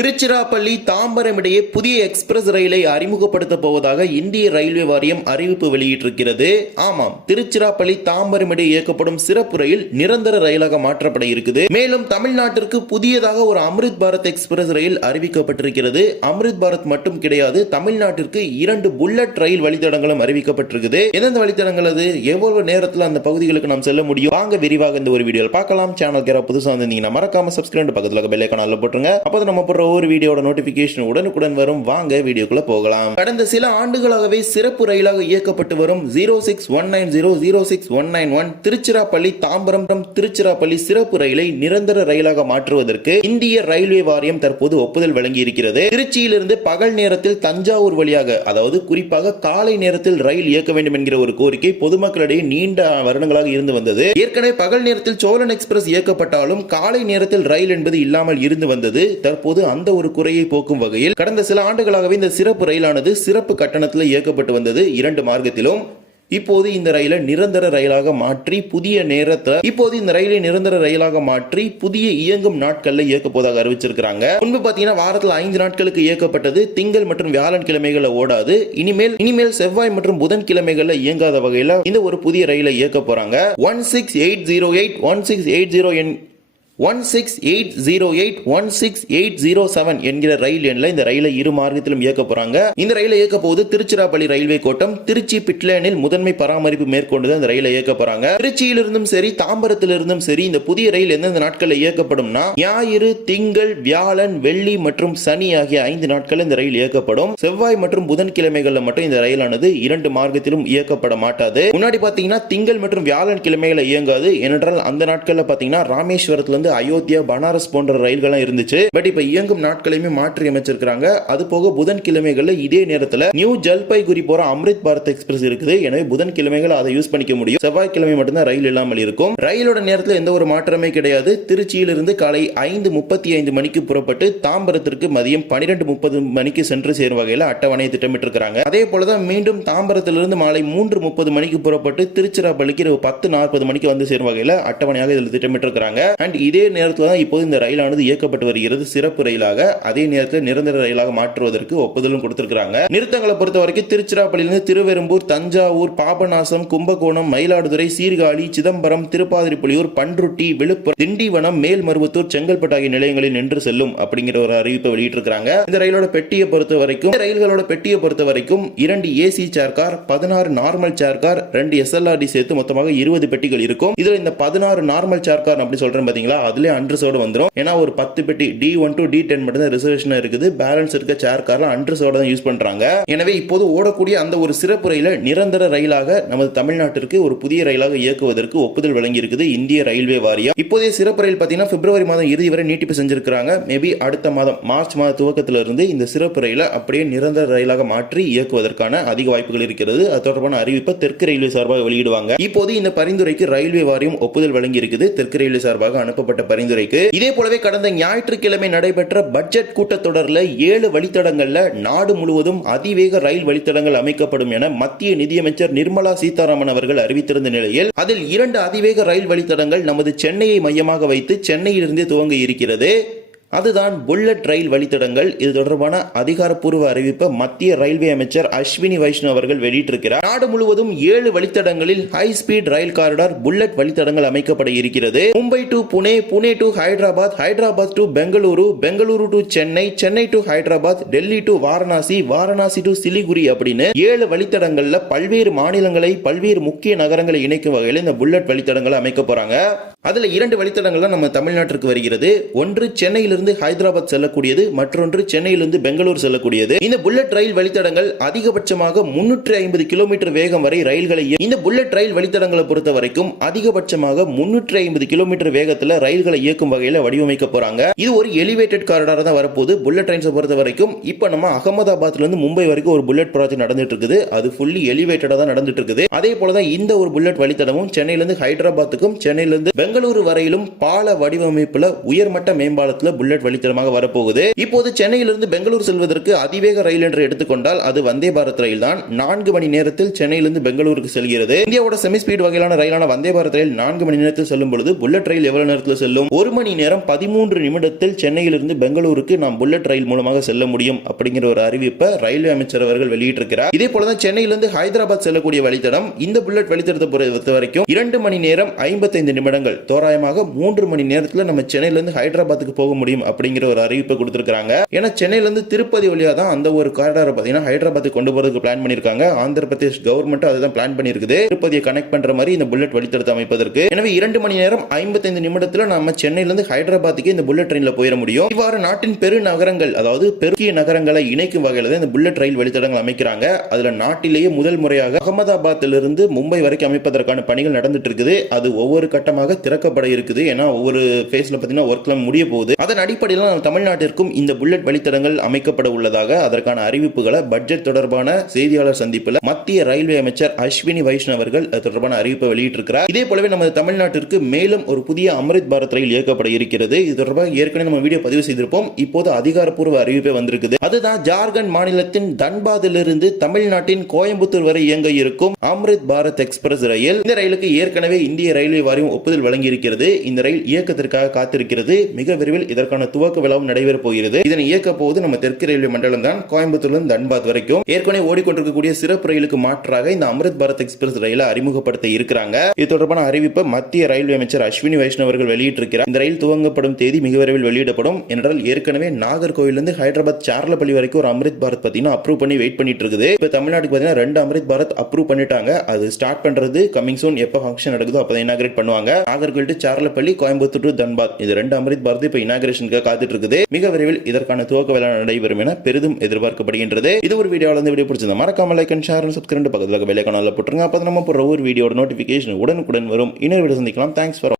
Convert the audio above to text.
திருச்சிராப்பள்ளி தாம்பரம் இடையே புதிய எக்ஸ்பிரஸ் ரயிலை அறிமுகப்படுத்த போவதாக இந்திய ரயில்வே வாரியம் அறிவிப்பு வெளியிட்டிருக்கிறது. ஆமாம் திருச்சிராப்பள்ளி தாம்பரம் இடையே இயக்கப்படும் சிறப்பு ரயில் நிரந்தர ரயிலாக மாற்றப்பட இருக்குது. மேலும் தமிழ்நாட்டிற்கு புதியதாக ஒரு அமிர்த் பாரத் எக்ஸ்பிரஸ் ரயில் அறிவிக்கப்பட்டிருக்கிறது. அமிர்த் பாரத் மட்டும் கிடையாது தமிழ்நாட்டிற்கு இரண்டு புல்லட் ரயில் வழித்தடங்களும் அறிவிக்கப்பட்டிருக்குது. எந்தெந்த வழித்தடங்கள் அது? எவ்வளவு நேரத்தில் அந்த பகுதிகளுக்கு நாம் செல்ல முடியும்? வாங்க விரிவாக இந்த ஒரு வீடியோ பார்க்கலாம். சேனல் கேரா புதுசாக வந்திருந்தீங்கன்னா மறக்காம சப்ஸ்கிரைப் பக்கத்தில் பெல் போட்டுருங்க. அப்போ நம்ம போடுற ஒவ்வொரு வீடியோட நோட்டிபிகேஷன் உடனுக்குடன் வரும். வாங்க வீடியோக்குள்ள போகலாம். கடந்த சில ஆண்டுகளாகவே சிறப்பு ரயிலாக இயக்கப்பட்டு வரும் zero six one nine zero zero six one nine one Tiruchirappalli Tambaram Tiruchirappalli சிறப்பு ரயிலை நிரந்தர ரயிலாக மாற்றுவதற்கு இந்திய ரயில்வே வாரியம் தற்போது ஒப்புதல் வழங்கி இருக்கிறது திருச்சியிலிருந்து பகல் நேரத்தில் தஞ்சாவூர் வழியாக அதாவது குறிப்பாக காலை நேரத்தில் ரயில் இயக்க வேண்டும் என்கிற ஒரு கோரிக்கை பொதுமக்களிடையே நீண்ட வருடங்களாக இருந்து வந்தது. ஏற்கனவே பகல் நேரத்தில் சோழன் எக்ஸ்பிரஸ் இயக்கப்பட்டாலும் காலை நேரத்தில் ரயில் என்பது இல்லாமல் இருந்து வந்தது. தற்போது அந்த ஒரு குறையை போக்கும் வகையில் கடந்த சில ஆண்டுகளாகவே இந்த சிறப்பு ரயிலானது சிறப்பு கட்டணத்தில் இயக்கப்பட்டு வந்தது இரண்டு மார்க்கத்திலும். இப்போது இந்த ரயிலை நிரந்தர ரயிலாக மாற்றி புதிய நேரத்தை இப்போது இந்த ரயிலை நிரந்தர ரயிலாக மாற்றி புதிய இயங்கும் நாட்கள்ல இயக்க போதாக அறிவிச்சிருக்காங்க முன்பு பாத்தீங்கன்னா வாரத்தில் ஐந்து நாட்களுக்கு இயக்கப்பட்டது. திங்கள் மற்றும் வியாழன் கிழமைகளை ஓடாது. இனிமேல் இனிமேல் செவ்வாய் மற்றும் புதன் கிழமைகள்ல இயங்காத வகையில இந்த ஒரு புதிய ரயிலை இயக்க போறாங்க. One six eight zero eight one six eight zero and one six eight zero eight one six eight zero seven என்கிற ரயில் எண்ணில் இந்த ரயிலை இரு மார்க்கத்திலும் இயக்க போறாங்க. இந்த ரயிலை இயக்க போது திருச்சிராப்பள்ளி ரயில்வே கோட்டம். திருச்சி பிட்லேனில் முதன்மை பராமரிப்பு மேற்கொண்டு இந்த ரயிலை இயக்க போறாங்க. திருச்சியிலிருந்தும் சரி தாம்பரத்திலிருந்தும் சரி இந்த புதிய ரயில் எந்தெந்த நாட்களில் இயக்கப்படும்னா ஞாயிறு திங்கள் வியாழன் வெள்ளி மற்றும் சனி ஆகிய ஐந்து நாட்கள் இந்த ரயில் இயக்கப்படும். செவ்வாய் மற்றும் புதன்கிழமைகளில் மட்டும் இந்த ரயிலானது இரண்டு மார்க்கத்திலும் இயக்கப்பட மாட்டாது. முன்னாடி பாத்தீங்கன்னா திங்கள் மற்றும் வியாழன் கிழமைகளை இயங்காது. ஏனென்றால் அந்த நாட்களில் பாத்தீங்கன்னா ராமேஸ்வரத்துல இருந்து அயோத்தியா பனாரஸ் போன்ற ரயில்கள்லாம் இருந்துச்சு. பட் இப்ப இயங்கும் நாட்களையுமே மாற்றி அமைச்சிருக்காங்க அது போக புதன்கிழமைகள்ல இதே நேரத்துல நியூ ஜல்பைகுரி போற அம்ரித் பாரத் எக்ஸ்பிரஸ் இருக்குது. எனவே புதன்கிழமைகள் அதை யூஸ் பண்ணிக்க முடியும். செவ்வாய்க்கிழமை மட்டும்தான் ரயில் இல்லாமல் இருக்கும். ரயிலோட நேரத்தில் எந்த ஒரு மாற்றமே கிடையாது. திருச்சியிலிருந்து காலை ஐந்து முப்பத்தி ஐந்து மணிக்கு புறப்பட்டு தாம்பரத்திற்கு மதியம் பனிரெண்டு முப்பது மணிக்கு சென்று சேரும் வகையில் அட்டவணையை திட்டமிட்டிருக்கிறாங்க. அதே போலதான் மீண்டும் தாம்பரத்திலிருந்து மாலை மூன்று முப்பது மணிக்கு புறப்பட்டு திருச்சிராப்பள்ளிக்கு இரவு பத்து நாற்பது மணிக்கு வந்து சேரும் வகையில் அட்டவணையாக இதில் திட்டமிட்டிருக்கிறாங்க. அண்ட் இதே நேரத்தில் தான் இப்போது இந்த ரயிலானது இயக்கப்பட்டு வருகிறது. சிறப்பு ரயிலாக அதே நேரத்தில் நிரந்தர ரயிலாக மாற்றுவதற்கு ஒப்புதலும் கொடுத்திருக்கிறாங்க. நிறுத்தங்களை பொறுத்த வரைக்கும் திருச்சிராப்பள்ளியிலிருந்து திருவெரும்பூர் தஞ்சாவூர் பாபநாசம் கும்பகோணம் மயிலாடுதுறை சீர்காழி சிதம்பரம் திருப்பாதிரிப்புலியூர் பன்ருட்டி விழுப்புரம் திண்டிவனம் மேல்மருவத்தூர் செங்கல்பட்டு ஆகிய நிலையங்களில் நின்று செல்லும் அப்படிங்கிற ஒரு அறிவிப்பை வெளியிட்டிருக்கிறாங்க. இந்த ரயிலோட பெட்டியை பொறுத்த வரைக்கும் ரயில்களோட பெட்டியை பொறுத்த வரைக்கும் இரண்டு ஏசி சேர் கார் பதினாறு நார்மல் சேர் கார் ரெண்டு எஸ்எல்ஆர்டி சேர்த்து மொத்தமாக இருபது பெட்டிகள் இருக்கும். இதுல இந்த பதினாறு நார்மல் சேர் கார் அப்படி சொல்றேன் பாத்தீங்களா? அதுலேயே அன்ரிசர்வ்டு வந்துடும் ஏன்னா ஒரு பத்து பெட்டி D one to D ten மட்டும் தான் ரிசர்வேஷன் இருக்குது. பேலன்ஸ் இருக்க சேர் கார்லாம் அன்ரிசர்வ்டு தான் யூஸ் பண்றாங்க. எனவே இப்போது ஓடக்கூடிய அந்த ஒரு சிறப்பு ரயில நிரந்தர ரயிலாக நமது தமிழ்நாட்டிற்கு ஒரு புதிய ரயிலாக இயக்குவதற்கு ஒப்புதல் வழங்கி இருக்குது இந்திய ரயில்வே வாரியம். இப்போதைய சிறப்பு ரயில் பார்த்தீங்கன்னா பிப்ரவரி மாதம் இறுதி வரை நீட்டிப்பு செஞ்சிருக்கிறாங்க. மேபி அடுத்த மாதம் மார்ச் மாத துவக்கத்திலிருந்து இந்த சிறப்பு ரயிலை அப்படியே நிரந்தர ரயிலாக மாற்றி இயக்குவதற்கான அதிக வாய்ப்புகள் இருக்கிறது. அது தொடர்பான அறிவிப்பை தெற்கு ரயில்வே சார்பாக வெளியிடுவாங்க. இப்போது இந்த பரிந்துரைக்கு ரயில்வே வாரியம் ஒப்புதல் வழங்கி இருக்குது தெற்கு ரயில்வே சார்பாக அனுப்பப்பட்ட பரிந்துரைக்கு. இதே போலவே கடந்த ஞாயிற்றுக்கிழமை நடைபெற்ற பட்ஜெட் கூட்டத்தொடரில் ஏழு வழித்தடங்கள்ல நாடு முழுவதும் அதிவேக ரயில் வழித்தடங்கள் அமைக்கப்படும் என மத்திய நிதியமைச்சர் நிர்மலா சீதாராமன் அவர்கள் அறிவித்திருந்த நிலையில் அதில் இரண்டு அதிவேக ரயில் வழித்தடங்கள் நமது சென்னையை மையமாக வைத்து சென்னையிலிருந்தே துவங்க இருக்கிறது. அதுதான் புல்லட் ரயில் வழித்தடங்கள். இது தொடர்பான அதிகாரப்பூர்வ அறிவிப்பை மத்திய ரயில்வே அமைச்சர் அஸ்வினி வைஷ்ணவ் அவர்கள் வெளியிட்டிருக்கிறார். நாடு முழுவதும் ஏழு வழித்தடங்களில் ஹை ஸ்பீட் ரயில் காரிடார் புல்லட் வழித்தடங்கள் அமைக்கப்பட இருக்கிறது. Mumbai to Pune Pune to Hyderabad Hyderabad to Bengaluru Bengaluru to Chennai Chennai to Hyderabad Delhi to Varanasi Varanasi to Siliguri அப்படின்னு ஏழு வழித்தடங்கள்ல பல்வேறு மாநிலங்களை பல்வேறு முக்கிய நகரங்களை இணைக்கும் வகையில் இந்த புல்லட் வழித்தடங்களை அமைக்க போறாங்க. அதுல இரண்டு வழித்தடங்கள் தான் நம்ம தமிழ்நாட்டிற்கு வருகிறது. ஒன்று சென்னையிலிருந்து ஹைதராபாத் செல்லக்கூடியது மற்றொன்று சென்னையிலிருந்து பெங்களூர் செல்லக்கூடியது. இந்த புல்லட் ரயில் வழித்தடங்கள் அதிகபட்சமாக முன்னூற்றி ஐம்பது கிலோமீட்டர் வேகம் வரை ரயில்களை இய- இந்த புல்லட் ரயில் வழித்தடங்களை பொறுத்த வரைக்கும் அதிகபட்சமாக முன்னூற்றி ஐம்பது கிலோமீட்டர் வேகத்துல ரயில்களை இயக்கும் வகையில வடிவமைக்க போறாங்க. இது ஒரு எலிவேட்டட் காரிடார் தான் வரப்போகுது. புல்லட் ட்ரெயின்ஸை பொறுத்த வரைக்கும் இப்போ நம்ம அகமதாபாத்ல இருந்து மும்பை வரைக்கும் ஒரு புல்லட் ப்ராஜெக்ட் நடந்துட்டு இருக்குது அது ஃபுல்லி எலிவேட்டடா தான் நடந்துட்டு இருக்குது அதே போல தான் இந்த ஒரு புல்லட் வழித்தடமும் சென்னையிலிருந்து ஹைதராபாத்துக்கும் சென்னையிலிருந்து பெங்களூரு வரையிலும் பால வடிவமைப்புல உயர்மட்ட மேம்பாலத்துல புல்லட் புல்லட் வழித்தடமாக வரப்போகுது. இப்போது சென்னையிலிருந்து பெங்களூர் செல்வதற்கு அதிவேக ரயில் என்று எடுத்துக்கொண்டால் அது வந்தே பாரத் ரயில் தான் நான்கு மணி நேரத்தில் சென்னையிலிருந்து பெங்களூருக்கு செல்கிறது. இந்தியாவோட செமி ஸ்பீட் வகையிலான ரயிலான வந்தே பாரத் ரயில் நான்கு மணி நேரத்தில் செல்லும் பொழுது புல்லட் ரயில் எவ்வளவு நேரத்தில் செல்லும்? ஒரு மணி நேரம் பதிமூன்று நிமிடத்தில் சென்னையிலிருந்து பெங்களூருக்கு நாம் புல்லட் ரயில் மூலமாக செல்ல முடியும் அப்படிங்கிற ஒரு அறிவிப்பை ரயில்வே அமைச்சர் அவர்கள் வெளியிட்டிருக்கிறார். இதே போலதான் சென்னையிலிருந்து ஹைதராபாத் செல்லக்கூடிய வழித்தடம் இந்த புல்லட் வழித்தடத்தை பொறுத்த வரைக்கும் இரண்டு மணி நேரம் ஐம்பத்தைந்து நிமிடங்கள். தோராயமாக மூன்று மணி நேரத்தில் நம்ம சென்னையிலிருந்து ஹைதராபாத்துக்கு போக முடியும்? அப்படிங்கிற ஒரு அறிவிப்பை கொடுத்திருக்காங்க ஏன்னா சென்னையிலிருந்து திருப்பதி வழியா தான் அந்த ஒரு காரிடாரை பார்த்தீங்கன்னா ஹைதராபாத்துக்கு கொண்டு போறதுக்கு பிளான் பண்ணியிருக்காங்க. ஆந்திர பிரதேஷ் கவர்மெண்ட் அதுதான் பிளான் பண்ணியிருக்குது. திருப்பதியை கனெக்ட் பண்ற மாதிரி இந்த புல்லட் வழித்தடத்தை அமைப்பதற்கு. எனவே இரண்டு மணி நேரம் ஐம்பத்தைந்து நிமிடத்தில் நம்ம சென்னையிலிருந்து ஹைதராபாத்துக்கு இந்த புல்லட் ட்ரெயின்ல போயிட முடியும். இவ்வாறு நாட்டின் பெரு நகரங்கள் அதாவது பெருக்கிய நகரங்களை இணைக்கும் வகையில் தான் இந்த புல்லட் ரயில் வழித்தடங்கள் அமைக்கிறாங்க. அதுல நாட்டிலேயே முதல் முறையாக அகமதாபாத்திலிருந்து மும்பை வரைக்கும் அமைப்பதற்கான பணிகள் நடந்துட்டு இருக்குது. அது ஒவ்வொரு கட்டமாக திறக்கப்பட இருக்குது. ஏன்னா ஒவ்வொரு பேஸ்ல பார்த்தீங்கன்னா ஒர்க்லாம் முடிய போகுது. அதன் அடிப்படையில் நம்ம தமிழ்நாட்டிற்கும் இந்த புல்லட் வழித்தடங்கள் அமைக்கப்பட உள்ளதாக அதற்கான அறிவிப்புகளை பட்ஜெட் தொடர்பான செய்தியாளர் சந்திப்பில் மத்திய ரயில்வே அமைச்சர் அஸ்வினி வைஷ்ணவ் அவர்கள் அது தொடர்பான அறிவிப்பை வெளியிட்டிருக்கிறார். இதே போலவே நமது தமிழ்நாட்டிற்கு மேலும் ஒரு புதிய அமிர்த் பாரத் ரயில் இயக்கப்பட இருக்கிறது. இது தொடர்பாக ஏற்கனவே நம்ம வீடியோ பதிவு செய்திருப்போம். இப்போது அதிகாரப்பூர்வ அறிவிப்பை வந்திருக்குது. அதுதான் ஜார்க்கண்ட் மாநிலத்தின் தன்பாதிலிருந்து தமிழ்நாட்டின் கோயம்புத்தூர் வரை இயங்க இருக்கும் அமிர்த் பாரத் எக்ஸ்பிரஸ் ரயில். இந்த ரயிலுக்கு ஏற்கனவே இந்திய ரயில்வே வாரியம் ஒப்புதல் வழங்கி இருக்கிறது இந்த ரயில் இயக்கத்திற்காக காத்திருக்கிறது. மிக விரைவில் இதற்கு இதற்கான துவக்க விழாவும் நடைபெறப் போகிறது. இதனை இயக்க போது நம்ம தெற்கு ரயில்வே மண்டலம் தான் கோயம்புத்தூர்லிருந்து தன்பாத் வரைக்கும் ஏற்கனவே ஓடிக்கொண்டிருக்கக்கூடிய சிறப்பு ரயிலுக்கு மாற்றாக இந்த அமிர்த் பாரத் எக்ஸ்பிரஸ் ரயிலை அறிமுகப்படுத்த இருக்கிறாங்க. இது தொடர்பான அறிவிப்பை மத்திய ரயில்வே அமைச்சர் அஸ்வினி வைஷ்ணவ் அவர்கள் வெளியிட்டிருக்கிறார். இந்த ரயில் துவங்கப்படும் தேதி மிக விரைவில் வெளியிடப்படும். என்றால் ஏற்கனவே நாகர்கோவிலிருந்து ஹைதராபாத் சார்லப்பள்ளி வரைக்கும் ஒரு அமிர்த் பாரத் பார்த்தீங்கன்னா அப்ரூவ் பண்ணி வெயிட் பண்ணிட்டு இருக்குது. இப்போ தமிழ்நாட்டுக்கு பார்த்தீங்கன்னா ரெண்டு அமிர்த் பாரத் அப்ரூவ் பண்ணிட்டாங்க. அது ஸ்டார்ட் பண்றது கமிங் சூன் எப்போ ஃபங்க்ஷன் நடக்குதோ அப்போ இனாகிரேட் பண்ணுவாங்க. Nagercoil to Charlapalli Coimbatore to Dhanbad. இது ரெண்டு அமிர்த் பாரத் இப்போ நோட்டிபிகேஷனுக்கு காத்துட்டு இருக்குது மிக விரைவில் இதற்கான துவக்க விழா நடைபெறும் என பெரிதும் எதிர்பார்க்கப்படுகின்றது. இது ஒரு வீடியோவில் இருந்து வீடியோ பிடிச்சிருந்தா மறக்காம லைக் அண்ட் ஷேர் சப்ஸ்கிரைப் பக்கத்தில் பெல் ஐக்கானில் போட்டுருங்க. அப்போ நம்ம போகிற ஒரு வீடியோட நோட்டிஃபிகேஷன் உடனுக்குடன் வரும். இன்னொரு வீடியோ சந்திக்கலாம். Thanks for